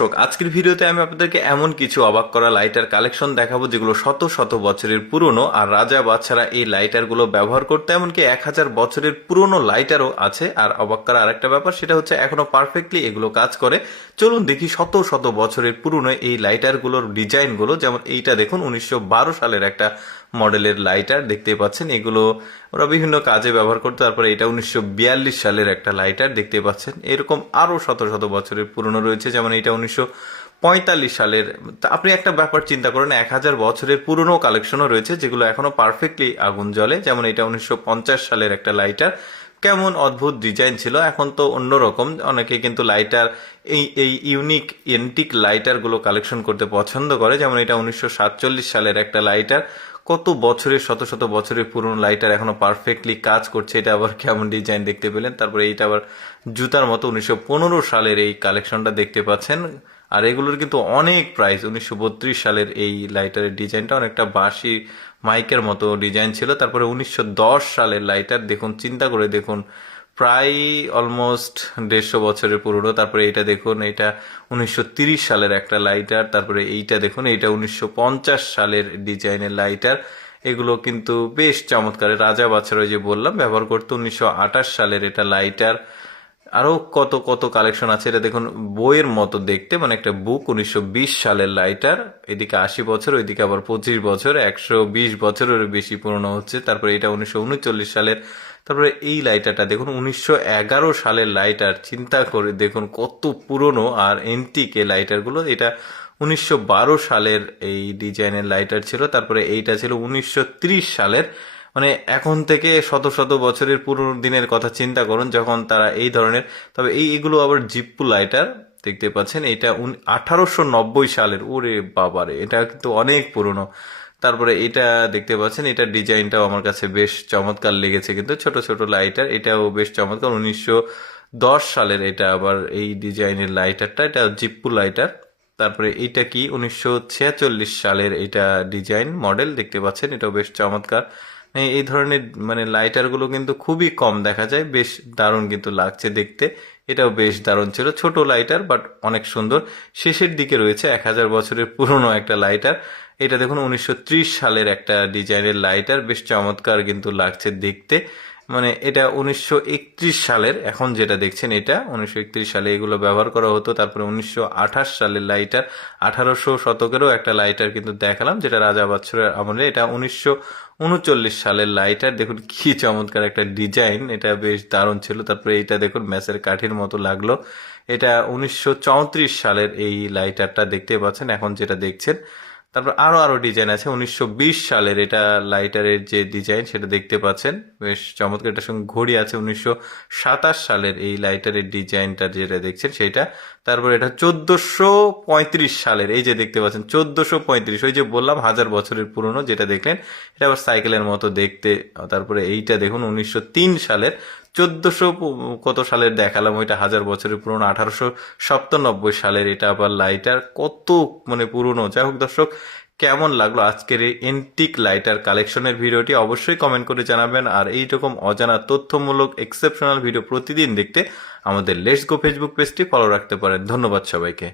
দর্শক, আজকের ভিডিওতে আমি আপনাদেরকে এমন কিছু অবাক করা লাইটার কালেকশন দেখাবো যেগুলো শত শত বছরের পুরনো, আর রাজা বাদশারা এই লাইটারগুলো ব্যবহার করতে, এমনকি 1000 বছরের পুরনো লাইটারও আছে। আর অবাক করা আরেকটা ব্যাপার, সেটা হচ্ছে এখনো পারফেক্টলি এগুলো কাজ করে। চলুন দেখি শত শত বছরের পুরনো এই লাইটারগুলোর ডিজাইনগুলো। যেমন এইটা দেখুন, 1912 সালের একটা মডেলের লাইটার দেখতে পাচ্ছেন। এগুলো ওরা বিভিন্ন কাজে ব্যবহার করতো। তারপরে এটা 1942 সালের একটা লাইটার দেখতে পাচ্ছেন। এরকম আরো শত শত বছরের পুরনো রয়েছে, যেমন এটা 1945 সালের। আপনি একটা ব্যাপার চিন্তা করেন, 1000 বছরের পুরনো কালেকশনও রয়েছে যেগুলো এখনো পারফেক্টলি আগুন জ্বলে। যেমন এটা 1950 সালের একটা লাইটার। কেমন অদ্ভুত ডিজাইন ছিল, এখন তো অন্যরকম। অনেকে কিন্তু লাইটার এই ইউনিক এন্টিক লাইটার গুলো কালেকশন করতে পছন্দ করে। যেমন এটা 1947 সালের একটা লাইটার। কত বছরের, শত শত বছরের পুরনো লাইটার এখনো পারফেক্টলি কাজ করছে। এটা আবার কেমন ডিজাইন দেখতে পেলেন। তারপরে এইটা আবার জুতার মতো 1915 সালের এই কালেকশনটা দেখতে পাচ্ছেন। আর এগুলোর কিন্তু অনেক প্রাইস। 1932 সালের এই লাইটারের ডিজাইনটা অনেকটা বাঁশি মাইকের মতো ডিজাইন ছিল। তারপরে 1910 সালের লাইটার দেখুন, চিন্তা করে দেখুন, প্রায় অলমোস্ট 150 বছরের পুরনো। তারপরে এইটা দেখুন, এটা 1930 সালের একটা লাইটার। তারপরে এইটা দেখুন, এইটা 1950 সালের ডিজাইনের লাইটার। এগুলো কিন্তু বেশ চমৎকার। রাজা বাদশারা যে বললাম ব্যবহার করতো। 1928 সালের এটা লাইটার। আরো কত কত কালেকশন আছে। এটা দেখুন, বইয়ের মতো দেখতে, মানে একটা বুক। 1920 সালের লাইটার। এদিকে 80 বছর, ওইদিকে আবার 25 বছর, 120 বছরের বেশি পুরনো হচ্ছে। তারপরে এটা 1939 সালের। তারপরে এই লাইটারটা দেখুন, 1911 সালের লাইটার। চিন্তা করে দেখুন কত পুরনো আর এন্টিক এই লাইটার গুলো। এটা 1912 সালের এই ডিজাইনের লাইটার ছিল। তারপরে এইটা ছিল 1930 সালের। মানে এখন থেকে শত শত বছরের পুরনো দিনের কথা চিন্তা করুন, যখন তারা এই ধরনের। তবে এইগুলো আবার জিপ্পু লাইটার দেখতে পাচ্ছেন। এটা 1890 সালের। ওরে বাবারে, এটা কিন্তু অনেক পুরনো। তারপরে এটা দেখতে পাচ্ছেন, এটা ডিজাইনটাও আমার কাছে বেশ চমৎকার লেগেছে। কিন্তু ছোট ছোট লাইটার, এটাও বেশ চমৎকার। 1910 সালের এটা আবার এই ডিজাইনের লাইটারটা, এটা জিপ্পু লাইটার। তারপরে এইটা কি 1946 সালের এটা ডিজাইন মডেল দেখতে পাচ্ছেন। এটাও বেশ চমৎকার। এই ধরনের মানে লাইটার গুলো কিন্তু খুবই কম দেখা যায়। বেশ দারুণ কিন্তু লাগছে দেখতে। এটাও বেশ দারুণ ছিল, ছোট লাইটার বাট অনেক সুন্দর। শেষের দিকে রয়েছে 1000 বছরের পুরনো একটা লাইটার। এটা দেখুন, 1930 সালের একটা ডিজাইনের লাইটার। বেশ চমৎকার কিন্তু লাগছে দেখতে। মানে এটা 1931 সালের, এখন যেটা দেখছেন এটা 1931 সালে এগুলো ব্যবহার করা হতো। তারপরে 1928 সালের লাইটার। 1800 শতকেরও একটা লাইটার কিন্তু দেখালাম, যেটা রাজা বাদশাহের আমলে। এটা 1939 সালের লাইটার। দেখুন কি চমৎকার একটা ডিজাইন, এটা বেশ দারুণ ছিল। তারপরে এইটা দেখুন, ম্যাচের কাঠির মতো লাগলো। এটা 1934 সালের এই লাইটারটা দেখতে পাচ্ছেন, এখন যেটা দেখছেন। তারপর আরো আরো ডিজাইন আছে। 1920 সালের এটা লাইটারের যে ডিজাইন সেটা দেখতে পাচ্ছেন, বেশ চমৎকার। এটার সঙ্গে ঘড়ি আছে। 1927 সালের এই লাইটারের ডিজাইনটা যেটা দেখছেন সেটা। তারপর এটা 1435 সালের, এই যে দেখতে পাচ্ছেন 1435, ওই যে বললাম 1000 বছরের পুরনো যেটা দেখলেন, এটা আবার সাইকেলের মতো দেখতে। তারপরে এইটা দেখুন, 1903 সালের। 1400 কত সালের দেখালাম, ওইটা 1000 বছরের পুরনো। 1897 সালের এটা আবার লাইটার। কত মানে পুরনো। যাই হোক দর্শক, কেমন লাগলো আজকের এই এন্টিক লাইটার কালেকশনের ভিডিওটি অবশ্যই কমেন্ট করে জানাবেন। আর এইরকম অজানা তথ্যমূলক এক্সেপশনাল ভিডিও প্রতিদিন দেখতে আমাদের লেটস গো ফেসবুক পেজটি ফলো রাখতে পারেন। ধন্যবাদ সবাইকে।